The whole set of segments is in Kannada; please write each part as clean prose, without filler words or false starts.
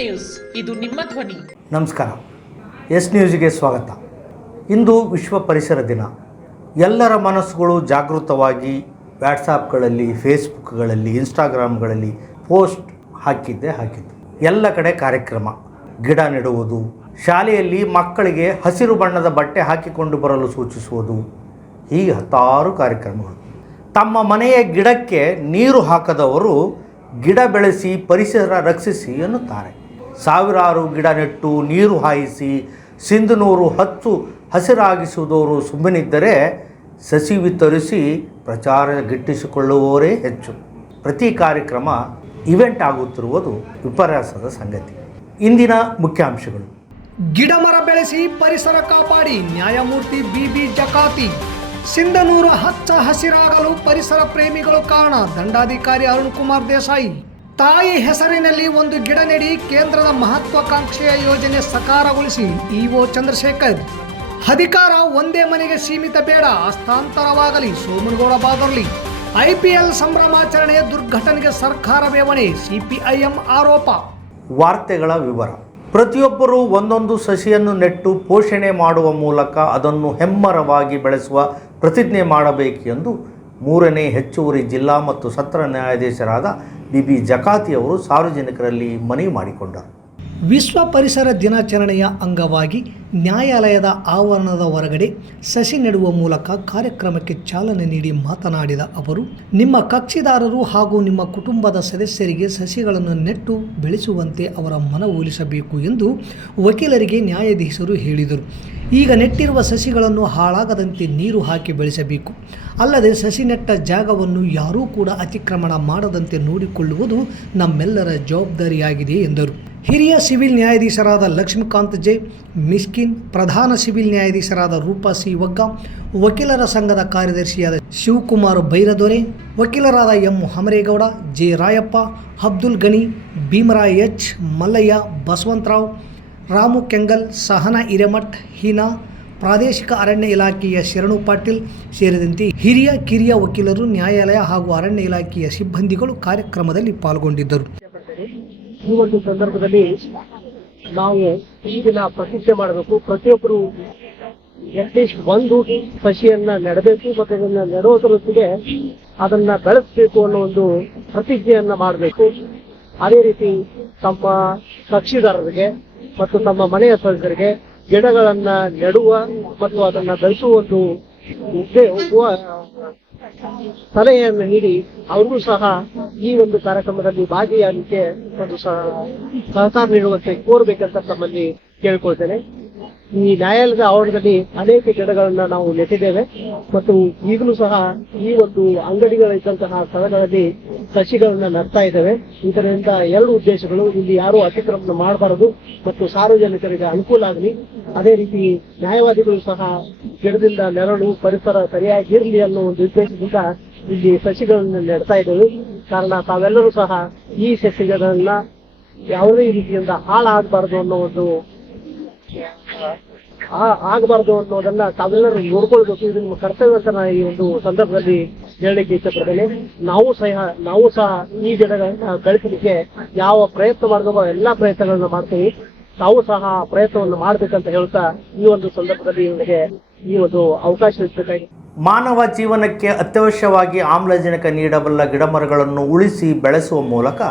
ನ್ಯೂಸ್, ಇದು ನಿಮ್ಮ ಧ್ವನಿ. ನಮಸ್ಕಾರ. ಎಸ್ ನ್ಯೂಸ್ಗೆ ಸ್ವಾಗತ. ಇಂದು ವಿಶ್ವ ಪರಿಸರ ದಿನ. ಎಲ್ಲರ ಮನಸ್ಸುಗಳು ಜಾಗೃತವಾಗಿ ವ್ಯಾಟ್ಸಾಪ್ಗಳಲ್ಲಿ, ಫೇಸ್ಬುಕ್ಗಳಲ್ಲಿ, ಇನ್ಸ್ಟಾಗ್ರಾಮ್ಗಳಲ್ಲಿ ಪೋಸ್ಟ್ ಹಾಕಿದ್ದು. ಎಲ್ಲ ಕಡೆ ಕಾರ್ಯಕ್ರಮ, ಗಿಡ ನೆಡುವುದು, ಶಾಲೆಯಲ್ಲಿ ಮಕ್ಕಳಿಗೆ ಹಸಿರು ಬಣ್ಣದ ಬಟ್ಟೆ ಹಾಕಿಕೊಂಡು ಬರಲು ಸೂಚಿಸುವುದು, ಹೀಗೆ ಹತ್ತಾರು ಕಾರ್ಯಕ್ರಮಗಳು. ತಮ್ಮ ಮನೆಯ ಗಿಡಕ್ಕೆ ನೀರು ಹಾಕದವರು ಗಿಡ ಬೆಳೆಸಿ ಪರಿಸರ ರಕ್ಷಿಸಿ ಎನ್ನುತ್ತಾರೆ. ಸಾವಿರಾರು ಗಿಡ ನೆಟ್ಟು ನೀರು ಹಾಯಿಸಿ ಸಿಂಧನೂರು ಹಸಿರಾಗಿಸುವುದವರು ಸುಮ್ಮನಿದ್ದರೆ ಸಸಿ ವಿತರಿಸಿ ಪ್ರಚಾರ ಗಿಟ್ಟಿಸಿಕೊಳ್ಳುವವರೇ ಹೆಚ್ಚು. ಪ್ರತಿ ಕಾರ್ಯಕ್ರಮ ಇವೆಂಟ್ ಆಗುತ್ತಿರುವುದು ವಿಪರ್ಯಾಸದ ಸಂಗತಿ. ಇಂದಿನ ಮುಖ್ಯಾಂಶಗಳು: ಗಿಡ ಮರ ಬೆಳೆಸಿ ಪರಿಸರ ಕಾಪಾಡಿ, ನ್ಯಾಯಮೂರ್ತಿ ಬಿಬಿ ಜಕಾತಿ. ಸಿಂಧನೂರು ಹಚ್ಚ ಹಸಿರಾಗಲು ಪರಿಸರ ಪ್ರೇಮಿಗಳು ಕಾರಣ, ದಂಡಾಧಿಕಾರಿ ಅರುಣ್ ಕುಮಾರ್ ದೇಸಾಯಿ. ತಾಯಿ ಹೆಸರಿನಲ್ಲಿ ಒಂದು ಗಿಡ ನೆಡಿ, ಕೇಂದ್ರದ ಮಹತ್ವಾಕಾಂಕ್ಷೆಯ ಯೋಜನೆ ಸಕಾರಗೊಳಿಸಿ, ಇಒ ಚಂದ್ರಶೇಖರ್. ಅಧಿಕಾರ ಒಂದೇ ಮನೆಗೆ ಸೀಮಿತ ಬೇಡ, ಹಸ್ತಾಂತರವಾಗಲಿ, ಸೋಮನಗೌಡ ಬಾದರ್ಲಿ. ಐಪಿಎಲ್ ಸಂಭ್ರಮಾಚರಣೆ ದುರ್ಘಟನೆಗೆ ಸರ್ಕಾರವೇ ಹೊಣೆ, ಸಿಪಿಐಎಂ ಆರೋಪ. ವಾರ್ತೆಗಳ ವಿವರ. ಪ್ರತಿಯೊಬ್ಬರೂ ಒಂದೊಂದು ಸಸಿಯನ್ನು ನೆಟ್ಟು ಪೋಷಣೆ ಮಾಡುವ ಮೂಲಕ ಅದನ್ನು ಹೆಮ್ಮರವಾಗಿ ಬೆಳೆಸುವ ಪ್ರತಿಜ್ಞೆ ಮಾಡಬೇಕು ಎಂದು 3ನೇ ಹೆಚ್ಚುವರಿ ಜಿಲ್ಲಾ ಮತ್ತು ಸತ್ರ ನ್ಯಾಯಾಧೀಶರಾದ ಬಿಬಿ ಜಕಾತಿ ಅವರು ಸಾರ್ವಜನಿಕರಲ್ಲಿ ಮನವಿ ಮಾಡಿಕೊಂಡರು. ವಿಶ್ವ ಪರಿಸರ ದಿನಾಚರಣೆಯ ಅಂಗವಾಗಿ ನ್ಯಾಯಾಲಯದ ಆವರಣದ ಹೊರಗಡೆ ಸಸಿ ನೆಡುವ ಮೂಲಕ ಕಾರ್ಯಕ್ರಮಕ್ಕೆ ಚಾಲನೆ ನೀಡಿ ಮಾತನಾಡಿದ ಅವರು, ನಿಮ್ಮ ಕಕ್ಷಿದಾರರು ಹಾಗೂ ನಿಮ್ಮ ಕುಟುಂಬದ ಸದಸ್ಯರಿಗೆ ಸಸಿಗಳನ್ನು ನೆಟ್ಟು ಬೆಳೆಸುವಂತೆ ಅವರ ಮನವೊಲಿಸಬೇಕು ಎಂದು ವಕೀಲರಿಗೆ ನ್ಯಾಯಾಧೀಶರು ಹೇಳಿದರು. ಈಗ ನೆಟ್ಟಿರುವ ಸಸಿಗಳನ್ನು ಹಾಳಾಗದಂತೆ ನೀರು ಹಾಕಿ ಬೆಳೆಸಬೇಕು. ಅಲ್ಲದೆ ಸಸಿ ನೆಟ್ಟ ಜಾಗವನ್ನು ಯಾರೂ ಕೂಡ ಅತಿಕ್ರಮಣ ಮಾಡದಂತೆ ನೋಡಿಕೊಳ್ಳುವುದು ನಮ್ಮೆಲ್ಲರ ಜವಾಬ್ದಾರಿಯಾಗಿದೆ ಎಂದರು. ಹಿರಿಯ ಸಿವಿಲ್ ನ್ಯಾಯಾಧೀಶರಾದ ಲಕ್ಷ್ಮೀಕಾಂತ್ ಜೆ ಮಿಸ್ಕಿನ್, ಪ್ರಧಾನ ಸಿವಿಲ್ ನ್ಯಾಯಾಧೀಶರಾದ ರೂಪಾ ಸಿ ವಗ್ಗ, ವಕೀಲರ ಸಂಘದ ಕಾರ್ಯದರ್ಶಿಯಾದ ಶಿವಕುಮಾರ್ ಬೈರದೊರೆ, ವಕೀಲರಾದ M Hamaregowda, J Rayappa, Abdul Gani, Bheemaray H, Mallayya, Basavantarao, Ramu Kengal, Sahana Hiremath, Heena, ಪ್ರಾದೇಶಿಕ ಅರಣ್ಯ ಇಲಾಖೆಯ ಶರಣು ಪಾಟೀಲ್ ಸೇರಿದಂತೆ ಹಿರಿಯ ಕಿರಿಯ ವಕೀಲರು, ನ್ಯಾಯಾಲಯ ಹಾಗೂ ಅರಣ್ಯ ಇಲಾಖೆಯ ಸಿಬ್ಬಂದಿಗಳು ಕಾರ್ಯಕ್ರಮದಲ್ಲಿ ಪಾಲ್ಗೊಂಡಿದ್ದರು. ಈ ಒಂದು ಸಂದರ್ಭದಲ್ಲಿ ನಾವು ಈಗಿನ ಪ್ರತಿಜ್ಞೆ ಮಾಡಬೇಕು. ಪ್ರತಿಯೊಬ್ಬರು ಅಟ್ಲೀಸ್ಟ್ ಒಂದು ಸಸಿಯನ್ನ ನೆಡಬೇಕು ಮತ್ತು ಅದನ್ನ ನೆಡುವುದರೊಂದಿಗೆ ಅದನ್ನ ಬೆಳೆಸಬೇಕು ಅನ್ನೋ ಒಂದು ಪ್ರತಿಜ್ಞೆಯನ್ನ ಮಾಡಬೇಕು. ಅದೇ ರೀತಿ ತಮ್ಮ ಕಕ್ಷಿದಾರರಿಗೆ ಮತ್ತು ತಮ್ಮ ಮನೆಯ ಸದಸ್ಯರಿಗೆ ಗಿಡಗಳನ್ನ ನೆಡುವ ಮತ್ತು ಅದನ್ನ ಬೆಳೆಸುವ ಒಂದು ಸಲಹೆಯನ್ನು ನೀಡಿ ಅವ್ರಿಗೂ ಸಹ ಈ ಒಂದು ಕಾರ್ಯಕ್ರಮದಲ್ಲಿ ಭಾಗಿಯಾಗಲಿಕ್ಕೆ ಒಂದು ಸಹಕಾರ ನೀಡುವಂತೆ ಕೋರಬೇಕಂತ ತಮ್ಮಲ್ಲಿ ಕೇಳ್ಕೊಳ್ತೇನೆ. ಈ ನ್ಯಾಯಾಲಯದ ಆವರಣದಲ್ಲಿ ಅನೇಕ ಗಿಡಗಳನ್ನ ನಾವು ನೆಟ್ಟಿದ್ದೇವೆ ಮತ್ತು ಈಗಲೂ ಸಹ ಈ ಒಂದು ಅಂಗಡಿಗಳಿದ್ದಂತಹ ಸ್ಥಳಗಳಲ್ಲಿ ಸಸಿಗಳನ್ನ ನೆಡ್ತಾ ಇದ್ದೇವೆ. ಇದರಿಂದ 2 ಉದ್ದೇಶಗಳು: ಇಲ್ಲಿ ಯಾರು ಅತಿಕ್ರಮಣ ಮಾಡಬಾರದು ಮತ್ತು ಸಾರ್ವಜನಿಕರಿಗೆ ಅನುಕೂಲ ಆಗಲಿ. ಅದೇ ರೀತಿ ನ್ಯಾಯವಾದಿಗಳು ಸಹ ಗಿಡದಿಂದ ನೆರಳು, ಪರಿಸರ ಸರಿಯಾಗಿರಲಿ ಅನ್ನೋ ಒಂದು ಉದ್ದೇಶದಿಂದ ಇಲ್ಲಿ ಸಸಿಗಳನ್ನ ನೆಡ್ತಾ ಇದ್ದೇವೆ. ಕಾರಣ ತಾವೆಲ್ಲರೂ ಸಹ ಈ ಸಸಿಗಳನ್ನ ಯಾವುದೇ ರೀತಿಯಿಂದ ಹಾಳಾಗಬಾರದು ಅನ್ನೋ ಒಂದು ಆಗಬಾರ್ದು ಅನ್ನೋದನ್ನ ತಾವೆಲ್ಲರೂ ನೋಡ್ಕೊಳ್ಬೇಕು. ಇದು ನಿಮ್ಮ ಕರ್ತವ್ಯ ಅಂತ ನಾನು ಈ ಒಂದು ಸಂದರ್ಭದಲ್ಲಿ ಹೇಳಲಿಕ್ಕೆ ಇಷ್ಟಪಡ್ತೇನೆ. ನಾವು ಸಹ ಈ ಗಿಡಗಳನ್ನ ಬೆಳೆಸಲಿಕ್ಕೆ ಯಾವ ಪ್ರಯತ್ನ ಮಾಡಿದೋ ಎಲ್ಲಾ ಪ್ರಯತ್ನಗಳನ್ನ ಮಾಡ್ತೀವಿ. ತಾವು ಸಹ ಪ್ರಯತ್ನವನ್ನು ಮಾಡ್ಬೇಕಂತ ಹೇಳ್ತಾ ಈ ಒಂದು ಸಂದರ್ಭದಲ್ಲಿ ಇವರಿಗೆ ಈ ಒಂದು ಅವಕಾಶ ಇರಬೇಕಾಗಿ. ಮಾನವ ಜೀವನಕ್ಕೆ ಅತ್ಯವಶ್ಯವಾಗಿ ಆಮ್ಲಜನಕ ನೀಡಬಲ್ಲ ಗಿಡಮರಗಳನ್ನು ಉಳಿಸಿ ಬೆಳೆಸುವ ಮೂಲಕ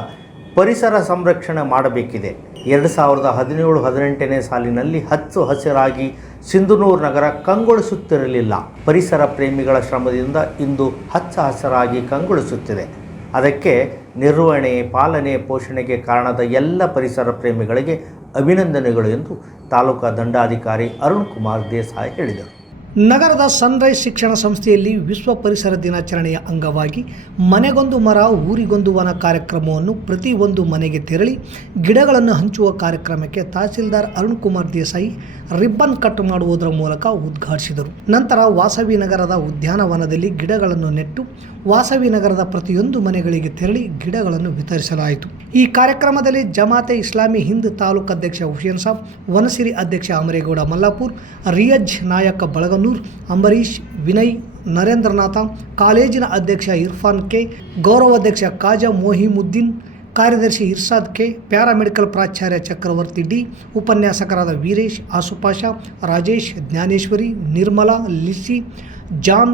ಪರಿಸರ ಸಂರಕ್ಷಣೆ ಮಾಡಬೇಕಿದೆ. 2017-18ನೇ ಸಾಲಿನಲ್ಲಿ ಹಚ್ಚು ಹಸಿರಾಗಿ ಸಿಂಧನೂರು ನಗರ ಕಂಗೊಳಿಸುತ್ತಿರಲಿಲ್ಲ. ಪರಿಸರ ಪ್ರೇಮಿಗಳ ಶ್ರಮದಿಂದ ಇಂದು ಹಚ್ಚ ಹಸಿರಾಗಿ ಕಂಗೊಳಿಸುತ್ತಿದೆ. ಅದಕ್ಕೆ ನಿರ್ವಹಣೆ, ಪಾಲನೆ, ಪೋಷಣೆಗೆ ಕಾರಣದ ಎಲ್ಲ ಪರಿಸರ ಪ್ರೇಮಿಗಳಿಗೆ ಅಭಿನಂದನೆಗಳು ಎಂದು ತಾಲೂಕಾ ದಂಡಾಧಿಕಾರಿ ಅರುಣ್ ಕುಮಾರ್ ದೇಸಾಯಿ ಹೇಳಿದರು. ನಗರದ ಸನ್ರೈಸ್ ಶಿಕ್ಷಣ ಸಂಸ್ಥೆಯಲ್ಲಿ ವಿಶ್ವ ಪರಿಸರ ದಿನಾಚರಣೆಯ ಅಂಗವಾಗಿ ಮನೆಗೊಂದು ಮರ ಊರಿಗೊಂದು ವನ ಕಾರ್ಯಕ್ರಮವನ್ನು ಪ್ರತಿ ಒಂದು ಮನೆಗೆ ತೆರಳಿ ಗಿಡಗಳನ್ನು ಹಂಚುವ ಕಾರ್ಯಕ್ರಮಕ್ಕೆ ತಹಸೀಲ್ದಾರ್ ಅರುಣ್ ಕುಮಾರ್ ದೇಸಾಯಿ ರಿಬ್ಬನ್ ಕಟ್ ಮಾಡುವುದರ ಮೂಲಕ ಉದ್ಘಾಟಿಸಿದರು. ನಂತರ ವಾಸವಿ ನಗರದ ಉದ್ಯಾನವನದಲ್ಲಿ ಗಿಡಗಳನ್ನು ನೆಟ್ಟು ವಾಸವಿ ನಗರದ ಪ್ರತಿಯೊಂದು ಮನೆಗಳಿಗೆ ತೆರಳಿ ಗಿಡಗಳನ್ನು ವಿತರಿಸಲಾಯಿತು. ಈ ಕಾರ್ಯಕ್ರಮದಲ್ಲಿ ಜಮಾತೆ ಇಸ್ಲಾಮಿ ಹಿಂದ್ ತಾಲೂಕು ಅಧ್ಯಕ್ಷ ಹುಸೇನ್ ಸಾಬ್, ವನಸಿರಿ ಅಧ್ಯಕ್ಷ ಅಮರೇಗೌಡ ಮಲ್ಲಾಪುರ್, ರಿಯಜ್ ನಾಯಕ ಬಳಗನೂರ್, ಅಂಬರೀಶ್, ವಿನಯ್, ನರೇಂದ್ರನಾಥ, ಕಾಲೇಜಿನ ಅಧ್ಯಕ್ಷ ಇರ್ಫಾನ್ ಕೆ, ಗೌರವಾಧ್ಯಕ್ಷ ಖಾಜಾ ಮೊಹಿಮುದ್ದೀನ್, ಕಾರ್ಯದರ್ಶಿ ಇರ್ಷಾದ್ ಕೆ, ಪ್ಯಾರಾಮೆಡಿಕಲ್ ಪ್ರಾಚಾರ್ಯ ಚಕ್ರವರ್ತಿ ಡಿ, ಉಪನ್ಯಾಸಕರಾದ ವೀರೇಶ್, ಆಸುಪಾಷ, ರಾಜೇಶ್, ಜ್ಞಾನೇಶ್ವರಿ, ನಿರ್ಮಲಾ, ಲಿಸಿ, ಜಾನ್,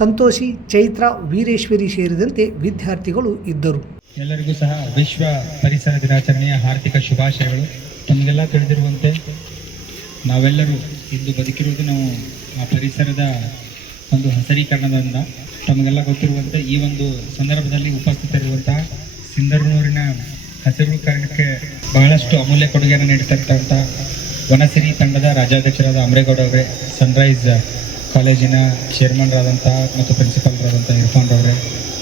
ಸಂತೋಷಿ, ಚೈತ್ರ, ವೀರೇಶ್ವರಿ ಸೇರಿದಂತೆ ವಿದ್ಯಾರ್ಥಿಗಳು ಇದ್ದರು. ಎಲ್ಲರಿಗೂ ಸಹ ವಿಶ್ವ ಪರಿಸರ ದಿನಾಚರಣೆಯ ಹಾರ್ದಿಕ ಶುಭಾಶಯಗಳು. ತಮಗೆಲ್ಲ ತಿಳಿದಿರುವಂತೆ ನಾವೆಲ್ಲರೂ ಇಂದು ಬದುಕಿರುವುದು ನಾವು ಆ ಪರಿಸರದ ಒಂದು ಹಸಿರೀಕರಣದಿಂದ. ತಮಗೆಲ್ಲ ಗೊತ್ತಿರುವಂತೆ ಈ ಒಂದು ಸಂದರ್ಭದಲ್ಲಿ ಉಪಸ್ಥಿತರಿರುವಂತಹ ಸಿಂಧನೂರಿನ ಹಸಿರೀಕರಣಕ್ಕೆ ಬಹಳಷ್ಟು ಅಮೂಲ್ಯ ಕೊಡುಗೆಯನ್ನು ನೀಡುತ್ತಿರ್ತಕ್ಕಂಥ ವನಸಿರಿ ತಂಡದ ರಾಜ್ಯಾಧ್ಯಕ್ಷರಾದ ಅಮರೇಗೌಡ ಅವರೇ, ಸನ್ರೈಸ್ ಕಾಲೇಜಿನ ಚೇರ್ಮನ್ರಾದಂಥ ಮತ್ತು ಪ್ರಿನ್ಸಿಪಾಲ್ರಾದಂಥ ಇರ್ಫಾನ್ ಅವರೇ,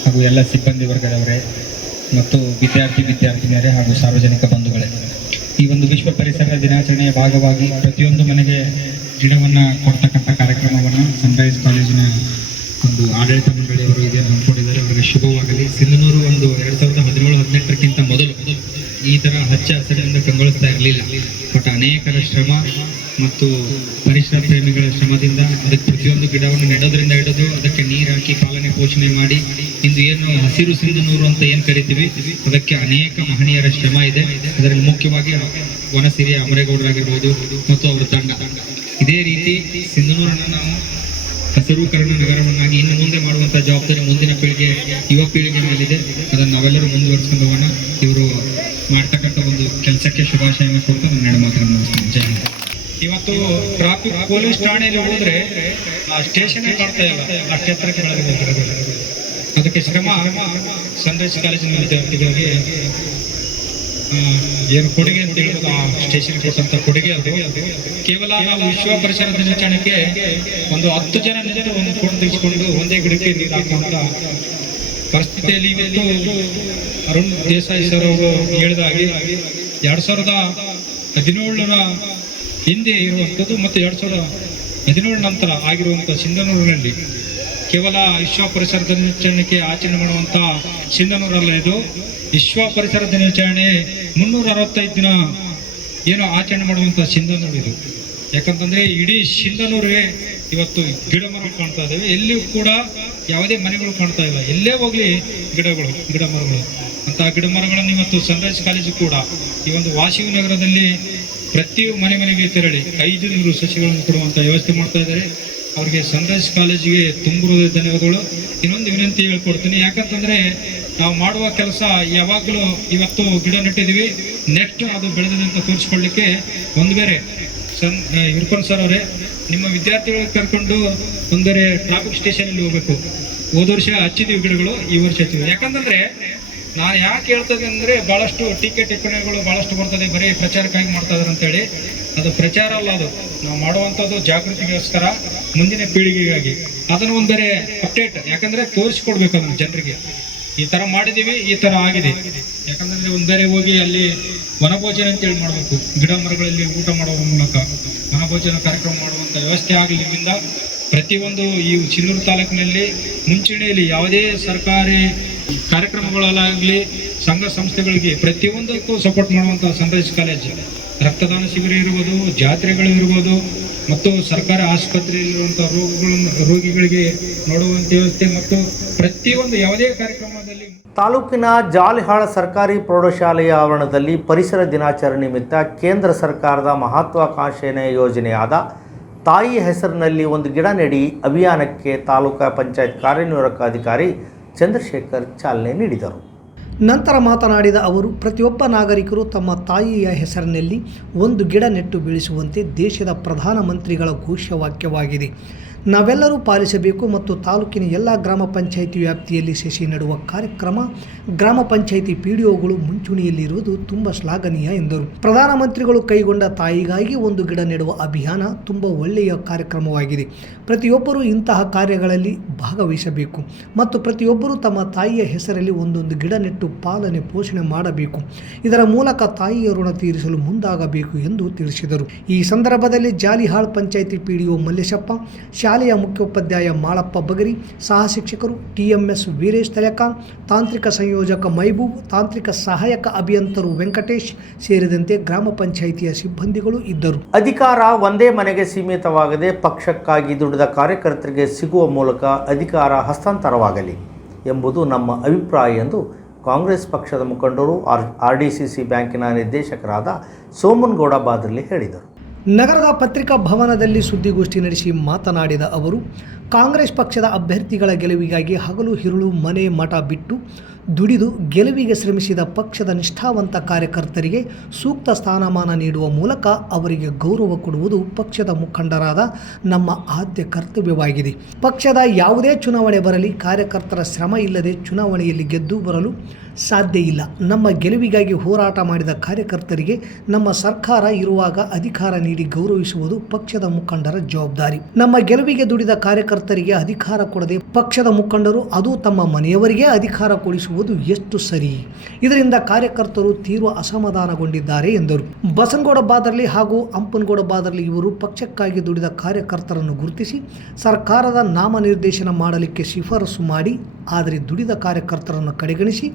ಹಾಗೂ ಎಲ್ಲ ಸಿಬ್ಬಂದಿ ವರ್ಗದವರೇ ಮತ್ತು ವಿದ್ಯಾರ್ಥಿನಿಯರೇ ಹಾಗೂ ಸಾರ್ವಜನಿಕ ಬಂಧುಗಳೇ, ಈ ಒಂದು ವಿಶ್ವ ಪರಿಸರ ದಿನಾಚರಣೆಯ ಭಾಗವಾಗಿ ಪ್ರತಿಯೊಂದು ಮನೆಗೆ ಗಿಡವನ್ನು ಕೊಡ್ತಕ್ಕಂಥ ಕಾರ್ಯಕ್ರಮವನ್ನು ಸನ್ರೈಸ್ ಕಾಲೇಜಿನ ಒಂದು ಆಡಳಿತ ಮಂಡಳಿಯವರು ಇದನ್ನು ಹಮ್ಮಿಕೊಂಡಿದ್ದಾರೆ. ಅವರಿಗೆ ಶುಭವಾಗಲಿ. ಸಿಂಧನೂರು ಒಂದು 2017-18ಕ್ಕಿಂತ ಮೊದಲು ಈ ಥರ ಹಚ್ಚ ಹಸಿರಿನಿಂದ ಕಂಗೊಳಿಸ್ತಾ ಇರಲಿಲ್ಲ. ಬಟ್ ಅನೇಕರ ಶ್ರಮ ಮತ್ತು ಪರಿಸರ ಪ್ರೇಮಿಗಳ ಶ್ರಮದಿಂದ ಅದಕ್ಕೆ ಪ್ರತಿಯೊಂದು ಗಿಡವನ್ನು ನೆಡೋದ್ರಿಂದ ಹಿಡಿದು ಅದಕ್ಕೆ ನೀರು ಹಾಕಿ ಪಾಲನೆ ಪೋಷಣೆ ಮಾಡಿ ಇಂದು ಏನು ಹಸಿರು ಸಿಂಧನೂರು ಅಂತ ಏನು ಕರಿತೀವಿ, ಅದಕ್ಕೆ ಅನೇಕ ಮಹನೀಯರ ಶ್ರಮ ಇದೆ. ಅದರಲ್ಲಿ ಮುಖ್ಯವಾಗಿ ವನಸಿರಿಯ ಅಮರೇಗೌಡರಾಗಿರ್ಬೋದು ಮತ್ತು ಅವರ ತಂಡ. ಇದೇ ರೀತಿ ಸಿಂಧನೂರನ್ನು ನಾವು ಹಸಿರೀಕರಣ ನಗರವನ್ನಾಗಿ ಇನ್ನು ಮುಂದೆ ಮಾಡುವಂಥ ಜವಾಬ್ದಾರಿ ಮುಂದಿನ ಪೀಳಿಗೆ, ಯುವ ಪೀಳಿಗೆ ಮೇಲಿದೆ. ಅದನ್ನು ನಾವೆಲ್ಲರೂ ಮುಂದುವರಿಸ್ಕೊಂಡು ಹೋಗೋಣ. ಇವರು ಮಾಡ್ತಕ್ಕಂಥ ಒಂದು ಕೆಲಸಕ್ಕೆ ಶುಭಾಶಯವನ್ನು ಕೊಟ್ಟು ನಾನು ಎರಡು ಮಾತನ್ನು ಮುಗಿಸ್ತೀನಿ. ಜೈ ಹಿಂದ್. ಇವತ್ತು ಟ್ರಾಫಿಕ್ ಪೊಲೀಸ್ ಠಾಣೆಯಲ್ಲಿ ಹೋದ್ರೆ ಆ ಸ್ಟೇಷನ್ ಕಾಣ್ತಾ ಇಲ್ಲ, ಅಷ್ಟು ಎತ್ತರಕ್ಕೆ ಬೆಳೆದಿದೆ. ಅದಕ್ಕೆ ಶ್ರಮ ಸನ್ರೈಸ್ ಕಾಲೇಜಿನ ವಿದ್ಯಾರ್ಥಿಗಳಿಗೆ ಏನು ಕೊಡುಗೆ ಅಂತ ಹೇಳೋದು, ಆ ಸ್ಟೇಷನ್ ಕೊಟ್ಟಂತ ಕೊಡುಗೆ ಅದು. ಕೇವಲ ನಾವು ವಿಶ್ವ ಪರಿಸರ ದಿನಾಚರಣೆಗೆ ಒಂದು 10 ಜನ ನಿಂತು ಒಂದು ಫೋಟೋ ತೆಗೆದುಕೊಂಡು ಒಂದೇ ಗಿಡಕ್ಕೆ ನೀರು ಹಾಕುವಂತ ಪರಿಸ್ಥಿತಿಯಲ್ಲಿ ಇವತ್ತು ಅರುಣ್ ದೇಸಾಯಿ ಸರ್ ಅವರು ಹೇಳಿದ ಹಾಗೆ 2017ರ ಹಿಂದೆ ಇರುವಂಥದ್ದು ಮತ್ತು 2017 ನಂತರ ಆಗಿರುವಂಥ ಸಿಂಧನೂರಿನಲ್ಲಿ ಕೇವಲ ವಿಶ್ವ ಪರಿಸರ ದಿನಾಚರಣೆಗೆ ಆಚರಣೆ ಮಾಡುವಂಥ ಸಿಂಧನೂರಲ್ಲ, ಇದು ವಿಶ್ವ ಪರಿಸರ ದಿನಾಚರಣೆ 365 ದಿನ ಏನು ಆಚರಣೆ ಮಾಡುವಂಥ ಸಿಂಧನೂರು ಇದು. ಯಾಕಂತಂದ್ರೆ ಇಡೀ ಸಿಂಧನೂರಿಗೆ ಇವತ್ತು ಗಿಡ ಮರಗಳು ಕಾಣ್ತಾ ಇದ್ದಾವೆ. ಎಲ್ಲಿಯೂ ಕೂಡ ಯಾವುದೇ ಮನೆಗಳು ಕಾಣ್ತಾ ಇಲ್ಲ. ಎಲ್ಲೇ ಹೋಗ್ಲಿ ಗಿಡ ಮರಗಳು ಅಂತ ಗಿಡ ಮರಗಳನ್ನು ಇವತ್ತು ಸನ್ರೈಸ್ ಕಾಲೇಜು ಕೂಡ ಈ ಒಂದು ವಾಸವಿ ನಗರದಲ್ಲಿ ಪ್ರತಿ ಮನೆಗೆ ತೆರಳಿ 500 ಸಸಿಗಳನ್ನು ಕೊಡುವಂತ ವ್ಯವಸ್ಥೆ ಮಾಡ್ತಾ ಇದ್ದಾರೆ. ಅವರಿಗೆ ಸನ್ರೈಸ್ ಕಾಲೇಜಿಗೆ ತುಂಬಿರುವ ಧನ್ಯವಾದಗಳು. ಇನ್ನೊಂದು ವಿನಂತಿ ಹೇಳ್ಕೊಡ್ತೀನಿ, ಯಾಕಂತಂದ್ರೆ ನಾವು ಮಾಡುವ ಕೆಲಸ ಯಾವಾಗಲೂ ಇವತ್ತು ಗಿಡ ನೆಟ್ಟಿದ್ದೀವಿ, ನೆಕ್ಸ್ಟ್ ಅದು ಬೆಳೆದಿದೆ ಅಂತ ತೋರಿಸ್ಕೊಳ್ಳಿಕ್ಕೆ ಒಂದು ಬೇರೆ ಇರ್ಫಾನ್ ಸರ್ ಅವರೇ, ನಿಮ್ಮ ವಿದ್ಯಾರ್ಥಿಗಳಿಗೆ ಕರ್ಕೊಂಡು ಒಂದರೆ ಟ್ರಾಫಿಕ್ ಸ್ಟೇಷನಲ್ಲಿ ಹೋಗ್ಬೇಕು. ಹೋದ ವರ್ಷ ಹಚ್ಚಿದೀವಿ ಗಿಡಗಳು, ಈ ವರ್ಷ ಹಚ್ಚಿದ್ವಿ. ಯಾಕಂತಂದ್ರೆ ನಾನು ಯಾಕೆ ಹೇಳ್ತದೆ ಅಂದ್ರೆ ಬಹಳಷ್ಟು ಟೀಕೆ ಟಿಪ್ಪಣಿಗಳು ಬಹಳಷ್ಟು ಬರ್ತದೆ, ಬರೀ ಪ್ರಚಾರಕ್ಕಾಗಿ ಮಾಡ್ತಾ ಇದಾರೆ ಅಂತೇಳಿ. ಅದು ಪ್ರಚಾರ ಅಲ್ಲ, ಅದು ನಾವು ಮಾಡುವಂಥದ್ದು ಜಾಗೃತಿಗೋಸ್ಕರ ಮುಂದಿನ ಪೀಳಿಗೆಗಾಗಿ. ಅದನ್ನು ಒಂದು ಬೇರೆ ಅಪ್ಡೇಟ್, ಯಾಕಂದ್ರೆ ತೋರಿಸ್ಕೊಡ್ಬೇಕು ಅದನ್ನು ಜನರಿಗೆ, ಈ ತರ ಮಾಡಿದೀವಿ, ಈ ತರ ಆಗಿದೆ. ಯಾಕಂದ್ರೆ ಒಂದ್ ಬೇರೆ ಹೋಗಿ ಅಲ್ಲಿ ವನಭೋಜನ ಅಂತೇಳಿ ಮಾಡಬೇಕು, ಗಿಡ ಮರಗಳಲ್ಲಿ ಊಟ ಮಾಡುವ ಮೂಲಕ ವನಭೋಜನ ಕಾರ್ಯಕ್ರಮ ಮಾಡುವಂತ ವ್ಯವಸ್ಥೆ ಆಗಲಿ. ನಿಮ್ಮಿಂದ ಪ್ರತಿಯೊಂದು ಈ ಸಿಂಧನೂರು ತಾಲೂಕಿನಲ್ಲಿ ಮುಂಚೂಣಿಯಲ್ಲಿ ಯಾವುದೇ ಸರ್ಕಾರಿ ಕಾರ್ಯಕ್ರಮಗಳಾಗಲಿ ಸಂಘ ಸಂಸ್ಥೆಗಳಿಗೆ ಪ್ರತಿಯೊಂದಕ್ಕೂ ಸಪೋರ್ಟ್ ಮಾಡುವಂಥ ಸನ್ರೈಸ್ ಕಾಲೇಜ್ ರಕ್ತದಾನ ಶಿಬಿರ ಇರ್ಬೋದು, ಜಾತ್ರೆಗಳು ಇರ್ಬೋದು, ಮತ್ತು ಸರ್ಕಾರಿ ಆಸ್ಪತ್ರೆಯಲ್ಲಿರುವಂಥ ರೋಗಿಗಳಿಗೆ ನೋಡುವಂಥ ವ್ಯವಸ್ಥೆ ಮತ್ತು ಪ್ರತಿಯೊಂದು ಯಾವುದೇ ಕಾರ್ಯಕ್ರಮದಲ್ಲಿ. ತಾಲೂಕಿನ ಜಾಲಿಹಾಳ ಸರ್ಕಾರಿ ಪ್ರೌಢಶಾಲೆಯ ಆವರಣದಲ್ಲಿ ಪರಿಸರ ದಿನಾಚರಣೆ ನಿಮಿತ್ತ ಕೇಂದ್ರ ಸರ್ಕಾರದ ಮಹತ್ವಾಕಾಂಕ್ಷೆಯ ಯೋಜನೆಯಾದ ತಾಯಿ ಹೆಸರಿನಲ್ಲಿ ಒಂದು ಗಿಡ ನೆಡಿ ಅಭಿಯಾನಕ್ಕೆ ತಾಲೂಕಾ ಪಂಚಾಯತ್ ಕಾರ್ಯನಿರ್ವಾಹಕ ಅಧಿಕಾರಿ ಚಂದ್ರಶೇಖರ್ ಚಾಲನೆ ನೀಡಿದರು. ನಂತರ ಮಾತನಾಡಿದ ಅವರು, ಪ್ರತಿಯೊಬ್ಬ ನಾಗರಿಕರು ತಮ್ಮ ತಾಯಿಯ ಹೆಸರಿನಲ್ಲಿ ಒಂದು ಗಿಡ ನೆಟ್ಟು ಬೆಳೆಸುವಂತೆ ದೇಶದ ಪ್ರಧಾನಮಂತ್ರಿಗಳ ಘೋಷವಾಕ್ಯವಾಗಿದೆ. ನಾವೆಲ್ಲರೂ ಪಾಲಿಸಬೇಕು ಮತ್ತು ತಾಲೂಕಿನ ಎಲ್ಲ ಗ್ರಾಮ ಪಂಚಾಯಿತಿ ವ್ಯಾಪ್ತಿಯಲ್ಲಿ ಸಸಿ ನೆಡುವ ಕಾರ್ಯಕ್ರಮ ಗ್ರಾಮ ಪಂಚಾಯಿತಿ ಪಿಡಿಒಗಳು ಮುಂಚೂಣಿಯಲ್ಲಿರುವುದು ತುಂಬ ಶ್ಲಾಘನೀಯ ಎಂದರು. ಪ್ರಧಾನಮಂತ್ರಿಗಳು ಕೈಗೊಂಡ ತಾಯಿಗಾಗಿ ಒಂದು ಗಿಡ ನೆಡುವ ಅಭಿಯಾನ ತುಂಬ ಒಳ್ಳೆಯ ಕಾರ್ಯಕ್ರಮವಾಗಿದೆ. ಪ್ರತಿಯೊಬ್ಬರೂ ಇಂತಹ ಕಾರ್ಯಗಳಲ್ಲಿ ಭಾಗವಹಿಸಬೇಕು ಮತ್ತು ಪ್ರತಿಯೊಬ್ಬರೂ ತಮ್ಮ ತಾಯಿಯ ಹೆಸರಲ್ಲಿ ಒಂದೊಂದು ಗಿಡ ನೆಟ್ಟು ಪಾಲನೆ ಪೋಷಣೆ ಮಾಡಬೇಕು. ಇದರ ಮೂಲಕ ತಾಯಿಯ ಋಣ ತೀರಿಸಲು ಮುಂದಾಗಬೇಕು ಎಂದು ತಿಳಿಸಿದರು. ಈ ಸಂದರ್ಭದಲ್ಲಿ ಜಾಲಿಹಾಳ್ ಪಂಚಾಯಿತಿ ಪಿಡಿಒ ಮಲ್ಲೇಶಪ್ಪ, ಶಾಲೆಯ ಮುಖ್ಯೋಪಾಧ್ಯಾಯ ಮಾಳಪ್ಪ ಬಗರಿ, ಸಹ ಶಿಕ್ಷಕರು TMS ವೀರೇಶ್ ತಲೆಕಾನ್, ತಾಂತ್ರಿಕ ಸಂಯೋಜಕ ಮೈಬೂಬ್, ತಾಂತ್ರಿಕ ಸಹಾಯಕ ಅಭಿಯಂತರು ವೆಂಕಟೇಶ್ ಸೇರಿದಂತೆ ಗ್ರಾಮ ಪಂಚಾಯಿತಿಯ ಸಿಬ್ಬಂದಿಗಳು ಇದ್ದರು. ಅಧಿಕಾರ ಒಂದೇ ಮನೆಗೆ ಸೀಮಿತವಾಗದೆ ಪಕ್ಷಕ್ಕಾಗಿ ದುಡಿದ ಕಾರ್ಯಕರ್ತರಿಗೆ ಸಿಗುವ ಮೂಲಕ ಅಧಿಕಾರ ಹಸ್ತಾಂತರವಾಗಲಿ ಎಂಬುದು ನಮ್ಮ ಅಭಿಪ್ರಾಯ ಎಂದು ಕಾಂಗ್ರೆಸ್ ಪಕ್ಷದ ಮುಖಂಡರು RDCC ಬ್ಯಾಂಕಿನ ನಿರ್ದೇಶಕರಾದ ಸೋಮನಗೌಡ ಬಾದರ್ಲಿ ಹೇಳಿದರು. ನಗರದ ಪತ್ರಿಕಾ ಭವನದಲ್ಲಿ ಸುದ್ದಿಗೋಷ್ಠಿ ನಡೆಸಿ ಮಾತನಾಡಿದ ಅವರು, ಕಾಂಗ್ರೆಸ್ ಪಕ್ಷದ ಅಭ್ಯರ್ಥಿಗಳ ಗೆಲುವಿಗಾಗಿ ಹಗಲು ಹಿರುಳು ಮನೆ ಮಠ ಬಿಟ್ಟು ದುಡಿದು ಗೆಲುವಿಗೆ ಶ್ರಮಿಸಿದ ಪಕ್ಷದ ನಿಷ್ಠಾವಂತ ಕಾರ್ಯಕರ್ತರಿಗೆ ಸೂಕ್ತ ಸ್ಥಾನಮಾನ ನೀಡುವ ಮೂಲಕ ಅವರಿಗೆ ಗೌರವ ಕೊಡುವುದು ಪಕ್ಷದ ಮುಖಂಡರಾದ ನಮ್ಮ ಆದ್ಯ ಕರ್ತವ್ಯವಾಗಿದೆ. ಪಕ್ಷದ ಯಾವುದೇ ಚುನಾವಣೆ ಬರಲಿ, ಕಾರ್ಯಕರ್ತರ ಶ್ರಮ ಇಲ್ಲದೆ ಚುನಾವಣೆಯಲ್ಲಿ ಗೆದ್ದು ಬರಲು ಸಾಧ್ಯ ಇಲ್ಲ. ನಮ್ಮ ಗೆಲುವಿಗಾಗಿ ಹೋರಾಟ ಮಾಡಿದ ಕಾರ್ಯಕರ್ತರಿಗೆ ನಮ್ಮ ಸರ್ಕಾರ ಇರುವಾಗ ಅಧಿಕಾರ ನೀಡಿ ಗೌರವಿಸುವುದು ಪಕ್ಷದ ಮುಖಂಡರ ಜವಾಬ್ದಾರಿ. ನಮ್ಮ ಗೆಲುವಿಗೆ ದುಡಿದ ಕಾರ್ಯಕರ್ತರಿಗೆ ಅಧಿಕಾರ ಕೊಡದೆ ಪಕ್ಷದ ಮುಖಂಡರು ಅದು ತಮ್ಮ ಮನೆಯವರಿಗೆ ಅಧಿಕಾರ ಕೊಡಿಸುವುದು ಎಷ್ಟು ಸರಿ? ಇದರಿಂದ ಕಾರ್ಯಕರ್ತರು ತೀವ್ರ ಅಸಮಾಧಾನಗೊಂಡಿದ್ದಾರೆ ಎಂದರು. ಬಸನಗೌಡ ಬಾದರ್ಲಿ ಹಾಗೂ ಅಂಪನಗೌಡ ಬಾದರ್ಲಿ ಇವರು ಪಕ್ಷಕ್ಕಾಗಿ ದುಡಿದ ಕಾರ್ಯಕರ್ತರನ್ನು ಗುರುತಿಸಿ ಸರ್ಕಾರದ ನಾಮನಿರ್ದೇಶನ ಮಾಡಲಿಕ್ಕೆ ಶಿಫಾರಸು ಮಾಡಿ, ಆದರೆ ದುಡಿದ ಕಾರ್ಯಕರ್ತರನ್ನು ಕಡೆಗಣಿಸಿ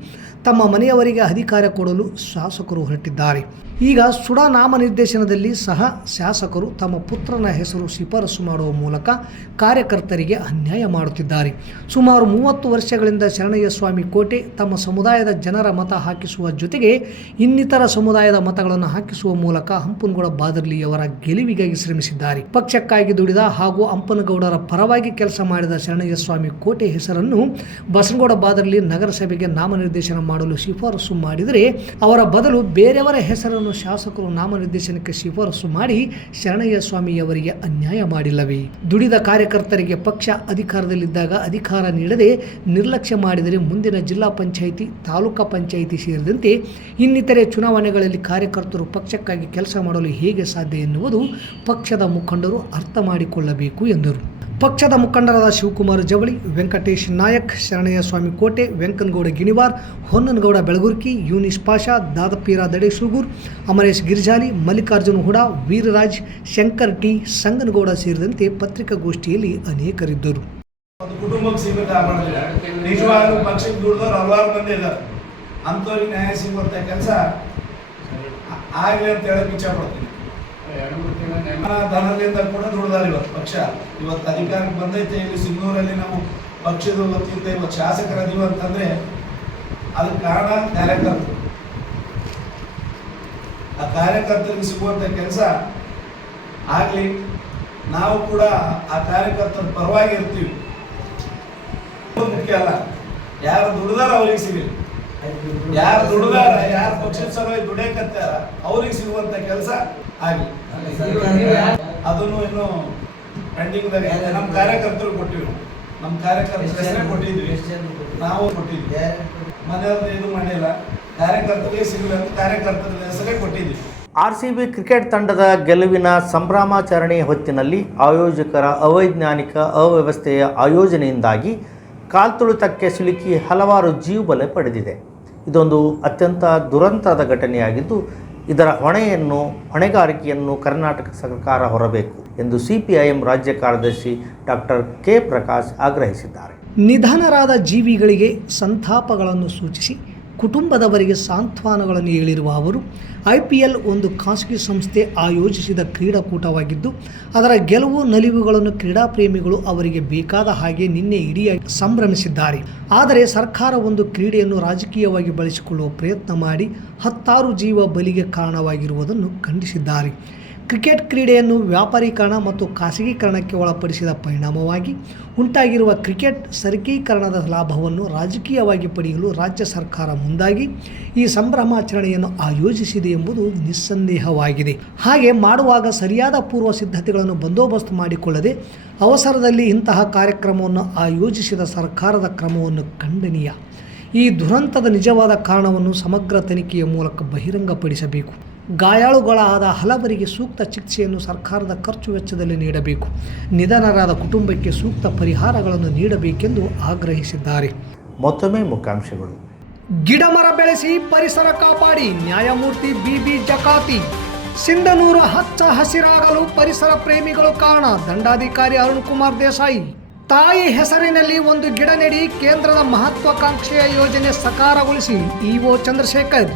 ತಮ್ಮ ಮನೆಯವರಿಗೆ ಅಧಿಕಾರ ಕೊಡಲು ಶಾಸಕರು ಹೊರಟಿದ್ದಾರೆ. ಈಗ ಸುಡಾ ನಾಮನಿರ್ದೇಶನದಲ್ಲಿ ಸಹ ಶಾಸಕರು ತಮ್ಮ ಪುತ್ರನ ಹೆಸರು ಶಿಫಾರಸು ಮಾಡುವ ಮೂಲಕ ಕಾರ್ಯಕರ್ತರಿಗೆ ಅನ್ಯಾಯ ಮಾಡುತ್ತಿದ್ದಾರೆ. ಸುಮಾರು 30 ವರ್ಷಗಳಿಂದ ಶರಣಯ್ಯ ಸ್ವಾಮಿ ಕೋಟೆ ತಮ್ಮ ಸಮುದಾಯದ ಜನರ ಮತ ಹಾಕಿಸುವ ಜೊತೆಗೆ ಇನ್ನಿತರ ಸಮುದಾಯದ ಮತಗಳನ್ನು ಹಾಕಿಸುವ ಮೂಲಕ ಅಂಪನಗೌಡ ಬಾದರ್ಲಿಯವರ ಗೆಲುವಿಗಾಗಿ ಶ್ರಮಿಸಿದ್ದಾರೆ. ಪಕ್ಷಕ್ಕಾಗಿ ದುಡಿದ ಹಾಗೂ ಅಂಪನಗೌಡರ ಪರವಾಗಿ ಕೆಲಸ ಮಾಡಿದ ಶರಣಯ್ಯ ಸ್ವಾಮಿ ಕೋಟೆ ಹೆಸರನ್ನು ಬಸನಗೌಡ ಬಾದರ್ಲಿ ನಗರಸಭೆಗೆ ನಾಮನಿರ್ದೇಶನ ಮಾಡಲು ಶಿಫಾರಸು ಮಾಡಿದರೆ ಅವರ ಬದಲು ಬೇರೆಯವರ ಹೆಸರನ್ನು ಶಾಸಕರು ನಾಮನಿರ್ದೇಶನಕ್ಕೆ ಶಿಫಾರಸು ಮಾಡಿ ಶರಣಯ್ಯ ಸ್ವಾಮಿಯವರಿಗೆ ಅನ್ಯಾಯ ಮಾಡಿಲ್ಲವೇ? ದುಡಿದ ಕಾರ್ಯಕರ್ತರಿಗೆ ಪಕ್ಷ ಅಧಿಕಾರದಲ್ಲಿದ್ದಾಗ ಅಧಿಕಾರ ನೀಡದೆ ನಿರ್ಲಕ್ಷ್ಯ ಮಾಡಿದರೆ ಮುಂದಿನ ಜಿಲ್ಲಾ ಪಂಚಾಯಿತಿ, ತಾಲೂಕಾ ಪಂಚಾಯಿತಿ ಸೇರಿದಂತೆ ಇನ್ನಿತರೆ ಚುನಾವಣೆಗಳಲ್ಲಿ ಕಾರ್ಯಕರ್ತರು ಪಕ್ಷಕ್ಕಾಗಿ ಕೆಲಸ ಮಾಡಲು ಹೇಗೆ ಸಾಧ್ಯ ಎನ್ನುವುದು ಪಕ್ಷದ ಮುಖಂಡರು ಅರ್ಥ ಮಾಡಿಕೊಳ್ಳಬೇಕು ಎಂದರು. ಪಕ್ಷದ ಮುಖಂಡರಾದ ಶಿವಕುಮಾರ್ ಜವಳಿ, ವೆಂಕಟೇಶ್ ನಾಯಕ್, ಶರಣಯ್ಯ ಸ್ವಾಮಿ ಕೋಟೆ, ವೆಂಕನಗೌಡ ಗಿಣಿವಾರ್, ಹೊನ್ನನಗೌಡ ಬೆಳಗುರ್ಕಿ, ಯೂನಿಸ್ ಪಾಷಾ, ದಾದಪೀರ ದಡೇಶೂಗೂರ್, ಅಮರೇಶ್ ಗಿರ್ಜಾಲಿ, ಮಲ್ಲಿಕಾರ್ಜುನ ಹುಡಾ, ವೀರರಾಜ್, ಶಂಕರ್ ಟಿ, ಸಂಗನಗೌಡ ಸೇರಿದಂತೆ ಪತ್ರಿಕಾಗೋಷ್ಠಿಯಲ್ಲಿ ಅನೇಕರಿದ್ದರು. ಒಂದು ಕುಟುಂಬಕ್ಕೆ ಸೀಮಿತ ಮಾಡೋದಿಲ್ಲ. ನಿಜವಾಗ್ಲೂ ಪಕ್ಷಕ್ಕೆ ದುಡಿದವ್ರು ಹಲವಾರು ಮಂದಿ ಇದ್ದಾರೆ. ಅಂಥವ್ರಿಗೆ ನ್ಯಾಯ ಸಿಗುವಂಥ ಕೆಲಸ ಆಗಲಿ ಅಂತ ಹೇಳಕ್ಕೆ ಇಚ್ಛೆ ಪಡ್ತೀನಿ. ಧನದಿಂದ ಕೂಡ ದುಡಿದಾರೆ ಇವತ್ತು ಅಧಿಕಾರಕ್ಕೆ ಬಂದೈತೆ. ಇಲ್ಲಿ ಸಿಂಗೂರಲ್ಲಿ ನಾವು ಪಕ್ಷದ ವತಿಯಿಂದ ಇವತ್ತು ಶಾಸಕರದೀವ ಅಂತಂದ್ರೆ ಅದಕ್ಕೆ ಕಾರಣ ಕಾರ್ಯಕರ್ತರು. ಆ ಕಾರ್ಯಕರ್ತರಿಗೆ ಸಿಗುವಂತ ಕೆಲಸ ಆಗ್ಲಿ, ನಾವು ಕೂಡ ಆ ಕಾರ್ಯಕರ್ತರ ಪರವಾಗಿ ಇರ್ತೀವಿ. ಮುಖ್ಯ ಅಲ್ಲ, ಯಾರು ದುಡಿದಾರ ಅವ್ರಿಗೆ ಸಿಗಲಿ, ಯಾರು ದುಡಿದಾರ, ಯಾರು ಪಕ್ಷದ ಸಲುವಾಗಿ ದುಡಿಯಕತ್ತಾರ ಅವ್ರಿಗೆ ಸಿಗುವಂತ ಕೆಲಸ ಆಗ್ಲಿ. ಅದನ್ನು ಇನ್ನು ಪೆಂಡಿಂಗ್ ನಮ್ಮ ಕಾರ್ಯಕರ್ತರು ಕೊಟ್ಟಿವಿ. ನಮ್ಮ ಕಾರ್ಯಕರ್ತರ ಹೆಸರೇ ಕೊಟ್ಟಿದ್ವಿ, ನಾವು ಕೊಟ್ಟಿದ್ವಿ. ಮನೆಯವ್ರನ್ನ ಇದು ಮಾಡಿಲ್ಲ, ಕಾರ್ಯಕರ್ತರಿಗೆ ಸಿಗಲಿ ಅಂತ ಕಾರ್ಯಕರ್ತರ ಹೆಸರೇ ಕೊಟ್ಟಿದ್ವಿ. RCB ಕ್ರಿಕೆಟ್ ತಂಡದ ಗೆಲುವಿನ ಸಂಭ್ರಮಾಚರಣೆಯ ಹೊತ್ತಿನಲ್ಲಿ ಆಯೋಜಕರ ಅವೈಜ್ಞಾನಿಕ ಅವ್ಯವಸ್ಥೆಯ ಆಯೋಜನೆಯಿಂದಾಗಿ ಕಾಲ್ತುಳಿತಕ್ಕೆ ಸಿಲುಕಿ ಹಲವಾರು ಜೀವಬಲೆ ಪಡೆದಿದೆ. ಇದೊಂದು ಅತ್ಯಂತ ದುರಂತದ ಘಟನೆಯಾಗಿದ್ದು, ಇದರ ಹೊಣೆಗಾರಿಕೆಯನ್ನು ಕರ್ನಾಟಕ ಸರ್ಕಾರ ಹೊರಬೇಕು ಎಂದು CPIM ರಾಜ್ಯ ಕಾರ್ಯದರ್ಶಿ ಡಾಕ್ಟರ್ K. ಪ್ರಕಾಶ್ ಆಗ್ರಹಿಸಿದ್ದಾರೆ. ನಿಧನರಾದ ಜೀವಿಗಳಿಗೆ ಸಂತಾಪಗಳನ್ನು ಸೂಚಿಸಿ ಕುಟುಂಬದವರಿಗೆ ಸಾಂತ್ವನಗಳನ್ನು ಹೇಳಿರುವ ಅವರು, IPL ಒಂದು ಖಾಸಗಿ ಸಂಸ್ಥೆ ಆಯೋಜಿಸಿದ ಕ್ರೀಡಾಕೂಟವಾಗಿದ್ದು ಅದರ ಗೆಲುವು ನಲಿವುಗಳನ್ನು ಕ್ರೀಡಾಪ್ರೇಮಿಗಳು ಅವರಿಗೆ ಬೇಕಾದ ಹಾಗೆ ನಿನ್ನೆ ಇಡಿಯಾಗಿ ಸಂಭ್ರಮಿಸಿದ್ದಾರೆ. ಆದರೆ ಸರ್ಕಾರ ಒಂದು ಕ್ರೀಡೆಯನ್ನು ರಾಜಕೀಯವಾಗಿ ಬಳಸಿಕೊಳ್ಳುವ ಪ್ರಯತ್ನ ಮಾಡಿ 10 ಜೀವ ಬಲಿಗೆ ಕಾರಣವಾಗಿರುವುದನ್ನು ಖಂಡಿಸಿದ್ದಾರೆ. ಕ್ರಿಕೆಟ್ ಕ್ರೀಡೆಯನ್ನು ವ್ಯಾಪಾರೀಕರಣ ಮತ್ತು ಖಾಸಗೀಕರಣಕ್ಕೆ ಒಳಪಡಿಸಿದ ಪರಿಣಾಮವಾಗಿ ಉಂಟಾಗಿರುವ ಕ್ರಿಕೆಟ್ ಸರ್ಕೀಕರಣದ ಲಾಭವನ್ನು ರಾಜಕೀಯವಾಗಿ ಪಡೆಯಲು ರಾಜ್ಯ ಸರ್ಕಾರ ಮುಂದಾಗಿ ಈ ಸಂಭ್ರಮಾಚರಣೆಯನ್ನು ಆಯೋಜಿಸಿದೆ ಎಂಬುದು ನಿಸ್ಸಂದೇಹವಾಗಿದೆ. ಹಾಗೆ ಮಾಡುವಾಗ ಸರಿಯಾದ ಪೂರ್ವ ಸಿದ್ಧತೆಗಳನ್ನು ಬಂದೋಬಸ್ತ್ ಮಾಡಿಕೊಳ್ಳದೆ ಅವಸರದಲ್ಲಿ ಇಂತಹ ಕಾರ್ಯಕ್ರಮವನ್ನು ಆಯೋಜಿಸಿದ ಸರ್ಕಾರದ ಕ್ರಮವನ್ನು ಖಂಡನೀಯ. ಈ ದುರಂತದ ನಿಜವಾದ ಕಾರಣವನ್ನು ಸಮಗ್ರ ತನಿಖೆಯ ಮೂಲಕ ಬಹಿರಂಗಪಡಿಸಬೇಕು. ಗಾಯಾಳುಗಳಾದ ಹಲವರಿಗೆ ಸೂಕ್ತ ಚಿಕಿತ್ಸೆಯನ್ನು ಸರ್ಕಾರದ ಖರ್ಚು ವೆಚ್ಚದಲ್ಲಿ ನೀಡಬೇಕು. ನಿಧನರಾದ ಕುಟುಂಬಕ್ಕೆ ಸೂಕ್ತ ಪರಿಹಾರಗಳನ್ನು ನೀಡಬೇಕೆಂದು ಆಗ್ರಹಿಸಿದ್ದಾರೆ. ಮತ್ತೊಮ್ಮೆ ಮುಖ್ಯಾಂಶಗಳು. ಗಿಡಮರ ಬೆಳೆಸಿ ಪರಿಸರ ಕಾಪಾಡಿ, ನ್ಯಾಯಮೂರ್ತಿ BB ಜಕಾತಿ. ಸಿಂಧನೂರು ಹಚ್ಚ ಹಸಿರಾಗಲು ಪರಿಸರ ಪ್ರೇಮಿಗಳು ಕಾರಣ, ದಂಡಾಧಿಕಾರಿ ಅರುಣ್ ಕುಮಾರ್ ದೇಸಾಯಿ. ತಾಯಿ ಹೆಸರಿನಲ್ಲಿ ಒಂದು ಗಿಡ ನೆಡಿ, ಕೇಂದ್ರದ ಮಹತ್ವಾಕಾಂಕ್ಷೆಯ ಯೋಜನೆ ಸಕಾರಗೊಳಿಸಿ, EO ಚಂದ್ರಶೇಖರ್.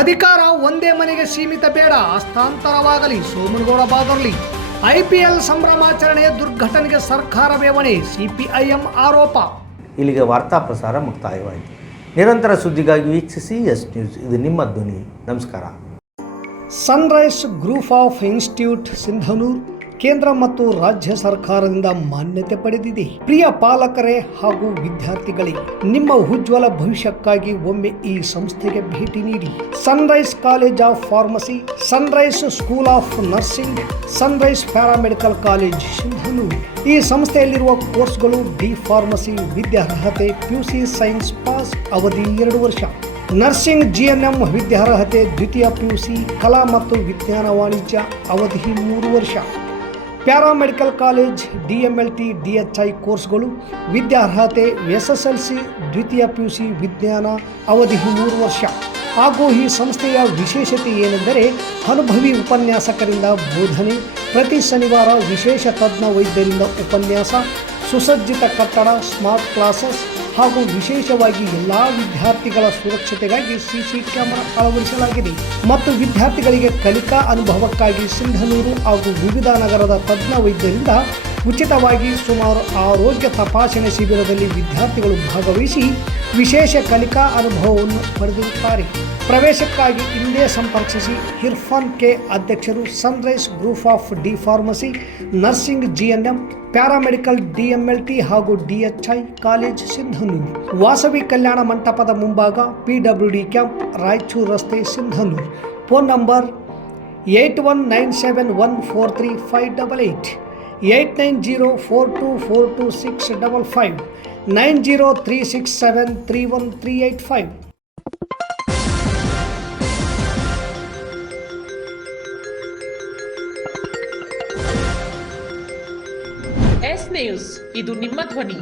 ಅಧಿಕಾರ ಒಂದೇ ಮನೆಗೆ ಸೀಮಿತ ಬೇಡ, ಹಸ್ತಾಂತರವಾಗಲಿ, ಸೋಮನಗೌಡ ಬಾದರ್ಲಿ. IPL ಸಂಭ್ರಮಾಚರಣೆಯ ದುರ್ಘಟನೆಗೆ ಸರ್ಕಾರವೇ ಹೊಣೆ, CPIM ಆರೋಪ. ಇಲ್ಲಿಗೆ ವಾರ್ತಾ ಪ್ರಸಾರ ಮುಕ್ತಾಯವಾಯಿತು. ನಿರಂತರ ಸುದ್ದಿಗಾಗಿ ವೀಕ್ಷಿಸಿ ಎಸ್ ನ್ಯೂಸ್, ಇದು ನಿಮ್ಮ ಧ್ವನಿ. ನಮಸ್ಕಾರ. Sunrise Group of institute Sindhanur ಕೇಂದ್ರ ಮತ್ತು ರಾಜ್ಯ ಸರ್ಕಾರದಿಂದ ಮಾನ್ಯತೆ ಪಡೆದಿದೆ. ಪ್ರಿಯ ಪಾಲಕರೇ ಹಾಗೂ ವಿದ್ಯಾರ್ಥಿಗಳೇ, ನಿಮ್ಮ ಉಜ್ವಲ ಭವಿಷ್ಯಕ್ಕಾಗಿ ಒಮ್ಮೆ ಈ ಸಂಸ್ಥೆಗೆ ಭೇಟಿ ನೀಡಿ. Sunrise college of pharmacy, Sunrise school of nursing, Sunrise paramedical college Sindhanur. ಈ ಸಂಸ್ಥೆಯಲ್ಲಿರುವ ಕೋರ್ಸ್ಗಳು ಡಿ ಫಾರ್ಮಸಿ ವಿದ್ಯಾರ್ಹತೆ PUC ಸೈನ್ಸ್ ಪಾಸ್, ಅವಧಿ 2 ವರ್ಷ. ನರ್ಸಿಂಗ್ GNM ವಿದ್ಯಾರ್ಹತೆ ದ್ವಿತೀಯ PUC, ಕಲಾ ಮತ್ತು ವಿಜ್ಞಾನ ವಾಣಿಜ್ಯ, ಅವಧಿ 3 ವರ್ಷ. ಪ್ಯಾರಾಮೆಡಿಕಲ್ ಕಾಲೇಜ್ DMLT DHI ಕೋರ್ಸ್ಗಳು ವಿದ್ಯಾರ್ಹತೆ SSLC ದ್ವಿತೀಯ PUC ವಿಜ್ಞಾನ, ಅವಧಿ 3 ವರ್ಷ. ಹಾಗೂ ಈ ಸಂಸ್ಥೆಯ ವಿಶೇಷತೆ ಏನೆಂದರೆ ಅನುಭವಿ ಉಪನ್ಯಾಸಕರಿಂದ ಬೋಧನೆ, ಪ್ರತಿ ಶನಿವಾರ ವಿಶೇಷ ತಜ್ಞ ವೈದ್ಯರಿಂದ ಉಪನ್ಯಾಸ, ಸುಸಜ್ಜಿತ ಕಟ್ಟಡ, ಸ್ಮಾರ್ಟ್ ಕ್ಲಾಸಸ್ ಹಾಗೂ ವಿಶೇಷವಾಗಿ ಎಲ್ಲ ವಿದ್ಯಾರ್ಥಿಗಳ ಸುರಕ್ಷತೆಗಾಗಿ CC ಕ್ಯಾಮೆರಾ ಅಳವಡಿಸಲಾಗಿದೆ. ಮತ್ತು ವಿದ್ಯಾರ್ಥಿಗಳಿಗೆ ಕಲಿಕಾ ಅನುಭವಕ್ಕಾಗಿ ಸಿಂಧನೂರು ಹಾಗೂ ವಿವಿಧ ನಗರದ ತಜ್ಞ ವೈದ್ಯರಿಂದ ಉಚಿತವಾಗಿ ಸುಮಾರು ಆರೋಗ್ಯ ತಪಾಸಣೆ ಶಿಬಿರದಲ್ಲಿ ವಿದ್ಯಾರ್ಥಿಗಳು ಭಾಗವಹಿಸಿ ವಿಶೇಷ ಕಲಿಕಾ ಅನುಭವವನ್ನು ಪಡೆದಿರುತ್ತಾರೆ. ಪ್ರವೇಶಕ್ಕಾಗಿ ಹಿಂದೆ ಸಂಪರ್ಕಿಸಿ. ಇರ್ಫಾನ್ K, ಅಧ್ಯಕ್ಷರು, Sunrise Group of D pharmacy, nursing GNM, paramedical DMLT ಹಾಗೂ DHI ಕಾಲೇಜ್ ಸಿಂಧನೂರು. ವಾಸವಿ ಕಲ್ಯಾಣ ಮಂಟಪದ ಮುಂಭಾಗ, PWD ಕ್ಯಾಂಪ್, ರಾಯಚೂರು ರಸ್ತೆ, Sindhanur. Phone number 8197143588, 8904242655, 9036731385. S news, ಇದು ನಿಮ್ಮ ಧ್ವನಿ.